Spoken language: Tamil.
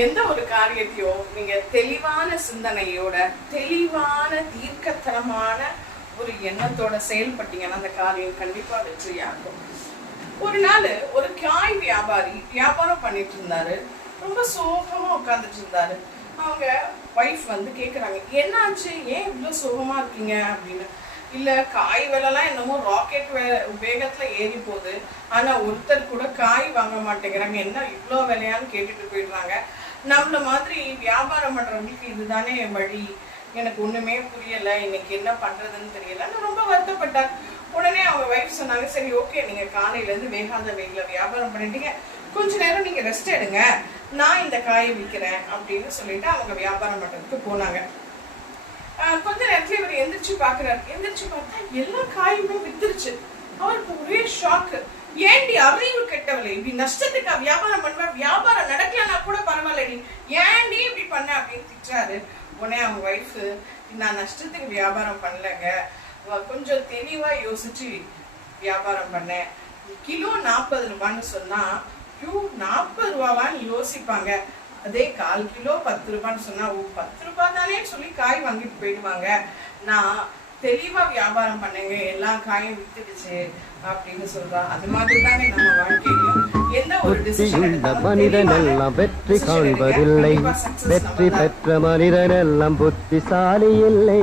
எந்த ஒரு காரியத்தையும் நீங்க தெளிவான சிந்தனையோட தெளிவான தீர்க்கத்தனமான ஒரு எண்ணத்தோட செயல்பட்டீங்கன்னா அந்த காரியம் கண்டிப்பா வெற்றியாகும். ஒரு நாள் ஒரு காய் வியாபாரி வியாபாரம் பண்ணிட்டு இருந்தாரு. ரொம்ப சோகமா உட்காந்துட்டு இருந்தாரு. அவங்க வைஃப் வந்து கேக்குறாங்க, என்னாச்சு, ஏன் இவ்வளவு சோகமா இருக்கீங்க அப்படின்னு. இல்ல, காய் விலைலாம் என்னமோ ராக்கெட் வேகத்துல ஏறி போகுது, ஆனா ஒருத்தர் கூட காய் வாங்க மாட்டேங்கிறாங்க, என்ன இவ்வளோ விலையான்னு கேட்டுட்டு போயிடுறாங்க. நம்மள மாதிரி வியாபாரம் பண்றவங்களுக்கு இதுதானே வழி, எனக்கு ஒண்ணுமே புரியல, இன்னைக்கு என்ன பண்றதுன்னு தெரியலன்னு ரொம்ப வருத்தப்பட்டார். உடனே அவங்க வைஃப் சொன்னாங்க, சரி ஓகே, நீங்க காலையில இருந்து வேகாத வெயில வியாபாரம் பண்ணிட்டீங்க, கொஞ்ச நேரம் நீங்க ரெஸ்ட் எடுங்க, நான் இந்த காயை விற்கிறேன் அப்படின்னு சொல்லிட்டு அவங்க வியாபாரம் பண்றதுக்கு போனாங்க. கொஞ்ச நேரத்துல இவர் எந்திரிச்சு பாக்குறாரு. எந்திரிச்சு பார்த்தா எல்லா காயுமே வித்துருச்சு. அவருக்கு ஒரே ஷாக்கு. ஏண்டி அறிவு கெட்டவளே, இப்படி நஷ்டத்துக்கு வியாபாரம் பண்ணுவ, வியாபாரம் நடக்கலன்னா கூட பரவாயில்லடி, ஏண்டி இப்படி பண்ண அப்படின்னு திட்டாரு. உடனே அவங்க வைஃப், நான் நஷ்டத்துக்கு வியாபாரம் பண்ணலங்க, கொஞ்சம் தெளிவா யோசிச்சு வியாபாரம் பண்ணேன், கிலோ 40 ரூபான்னு சொன்னா 40 ரூபாவான்னு யோசிப்பாங்க, அதே 1/4 கிலோ 10 ரூபான்னு சொன்னா 10 ரூபாய் தானே சொல்லி காய் வாங்கிட்டு போயிடுவாங்க, நான் தெளிவா வியாபாரம் பண்ணுங்க, எல்லா காயும் வித்துடுச்சு அப்படின்னு சொல்றா. அது மாதிரி தானே நம்ம வாழ்க்கையிலும் எந்த ஒரு டிசிஷன் மனிதனெல்லாம் வெற்றி காண்பதில்லை, வெற்றி பெற்ற மனிதனெல்லாம் புத்திசாலி இல்லை.